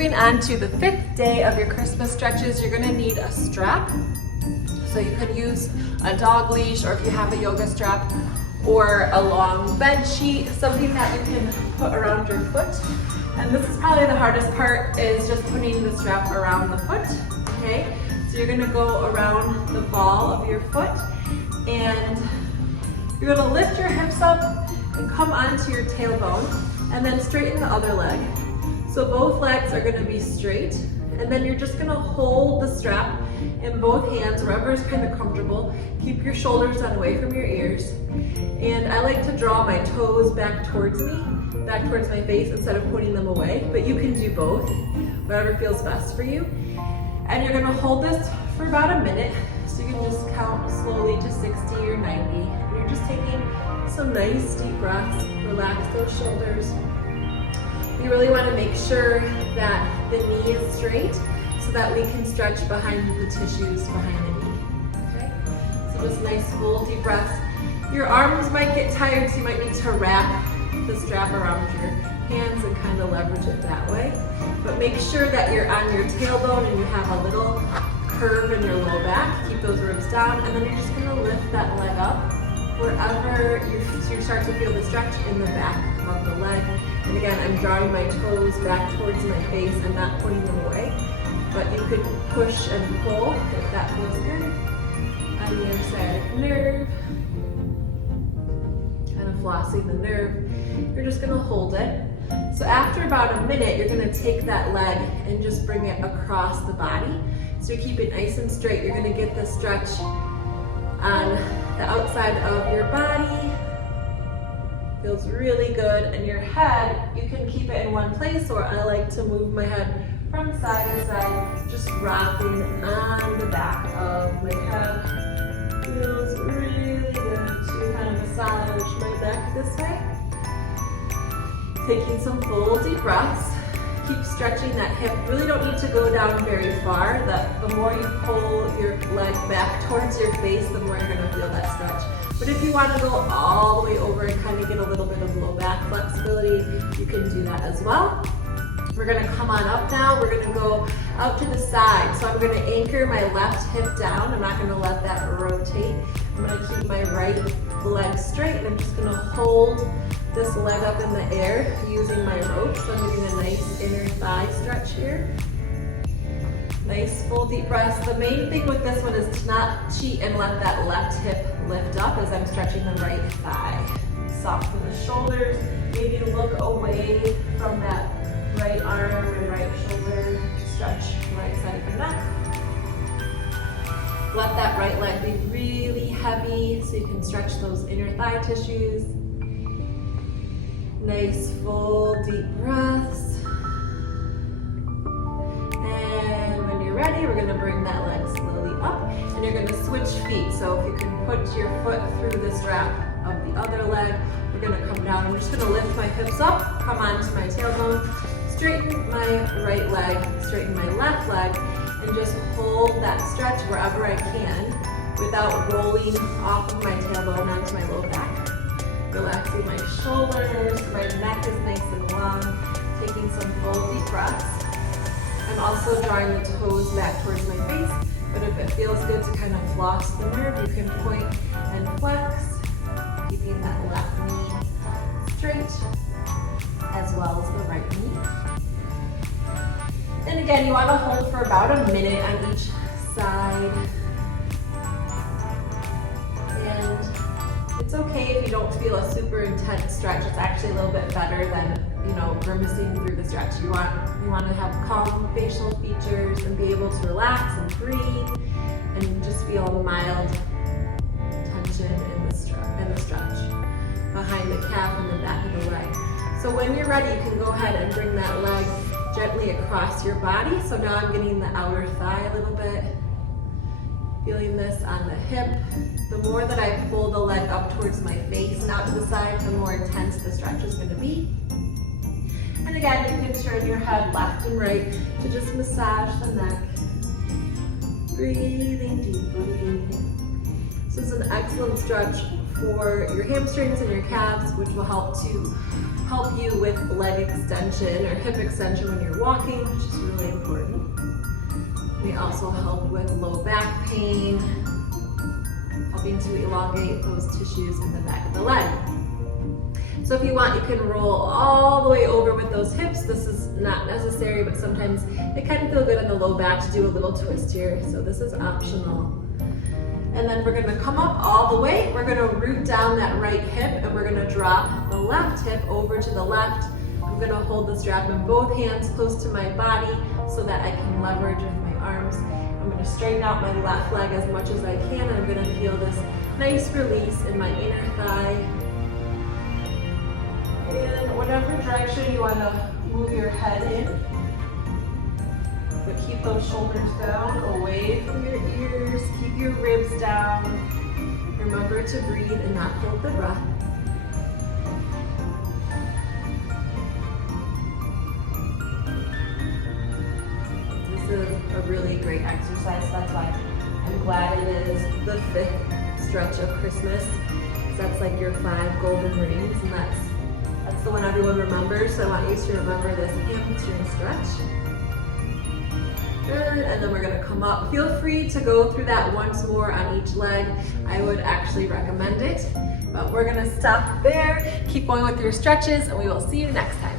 moving on to the 5th day of your Christmas stretches, you're gonna need a strap. So you could use a dog leash, or if you have a yoga strap, or a long bed sheet, something that you can put around your foot. And this is probably the hardest part, is just putting the strap around the foot, okay? So you're gonna go around the ball of your foot, and you're gonna lift your hips up and come onto your tailbone, and then straighten the other leg. So both legs are gonna be straight, and then you're just gonna hold the strap in both hands, wherever is kind of comfortable. Keep your shoulders down away from your ears. And I like to draw my toes back towards me, back towards my face, instead of putting them away, but you can do both, whatever feels best for you. And you're gonna hold this for about a minute, so you can just count slowly to 60 or 90. And you're just taking some nice deep breaths, relax those shoulders. You really want to make sure that the knee is straight so that we can stretch behind the tissues behind the knee, okay? So just nice full deep breaths. Your arms might get tired, so you might need to wrap the strap around your hands and kind of leverage it that way. But make sure that you're on your tailbone and you have a little curve in your low back. Keep those ribs down, and then you're just going to lift that leg up wherever you start to feel the stretch in the back of the leg. And again, I'm drawing my toes back towards my face and not putting them away. But you could push and pull if that feels good. On your sciatic nerve, kind of flossing the nerve. You're just gonna hold it. So after about a minute, you're gonna take that leg and just bring it across the body. So you keep it nice and straight. You're gonna get the stretch on the outside of your body. Feels really good. And your head, you can keep it in one place, or I like to move my head from side to side, just rocking on the back of my head. Feels really good to kind of massage my back this way. Taking some full deep breaths. Keep stretching that hip. Really don't need to go down very far. The more you pull your leg back towards your face, the more you're gonna feel that stretch. But if you want to go all the way over and kind of get a little bit of low back flexibility, you can do that as well. We're gonna come on up now. We're gonna go out to the side. So I'm gonna anchor my left hip down. I'm not gonna let that rotate. I'm gonna keep my right leg straight, and I'm just gonna hold this leg up in the air using my rope. So I'm getting a nice inner thigh stretch here. Nice full deep breaths. The main thing with this one is to not cheat and let that left hip lift up as I'm stretching the right thigh. Soften the shoulders. Maybe look away from that right arm and right shoulder. Stretch the right side of your neck. Let that right leg be really heavy so you can stretch those inner thigh tissues. Nice full deep breaths. Ready, we're gonna bring that leg slowly up, and you're gonna switch feet. So if you can put your foot through the strap of the other leg, we're gonna come down. I'm just gonna lift my hips up, come onto my tailbone, straighten my right leg, straighten my left leg, and just hold that stretch wherever I can without rolling off of my tailbone onto my low back. Relaxing my shoulders, my neck is nice and long, taking some full deep breaths. I'm also drawing the toes back towards my face, but if it feels good to kind of floss the nerve, you can point and flex, keeping that left knee straight, as well as the right knee. And again, you want to hold for about a minute on each side. And it's okay if you don't feel a super intense stretch. It's actually a little bit better than, grimacing through the stretch. You want to have calm facial features and be able to relax and breathe and just feel a mild tension in the stretch behind the calf and the back of the leg. So when you're ready, you can go ahead and bring that leg gently across your body. So now I'm getting the outer thigh a little bit. Feeling this on the hip. The more that I pull the leg up towards my face and out to the side, the more intense the stretch is going to be. And again, you can turn your head left and right to just massage the neck. Breathing deeply. This is an excellent stretch for your hamstrings and your calves, which will help you with leg extension or hip extension when you're walking, which is really important. We also help with low back pain, helping to elongate those tissues in the back of the leg. So if you want, you can roll all the way over with those hips. This is not necessary, but sometimes it can feel good in the low back to do a little twist here. So this is optional. And then we're gonna come up all the way. We're gonna root down that right hip and we're gonna drop the left hip over to the left. I'm gonna hold the strap in both hands close to my body so that I can leverage with my arms. I'm gonna straighten out my left leg as much as I can, and I'm gonna feel this nice release in my inner thigh. In whatever direction you wanna move your head in, but keep those shoulders down, away from your ears, keep your ribs down. Remember to breathe and not hold the breath. This is a really great exercise, that's why I'm glad it is the 5th stretch of Christmas. That's like your 5 golden rings, and that's the one everyone remembers. So I want you to remember this hamstring stretch. Good, and then we're gonna come up. Feel free to go through that once more on each leg. I would actually recommend it, but we're gonna stop there. Keep going with your stretches, and we will see you next time.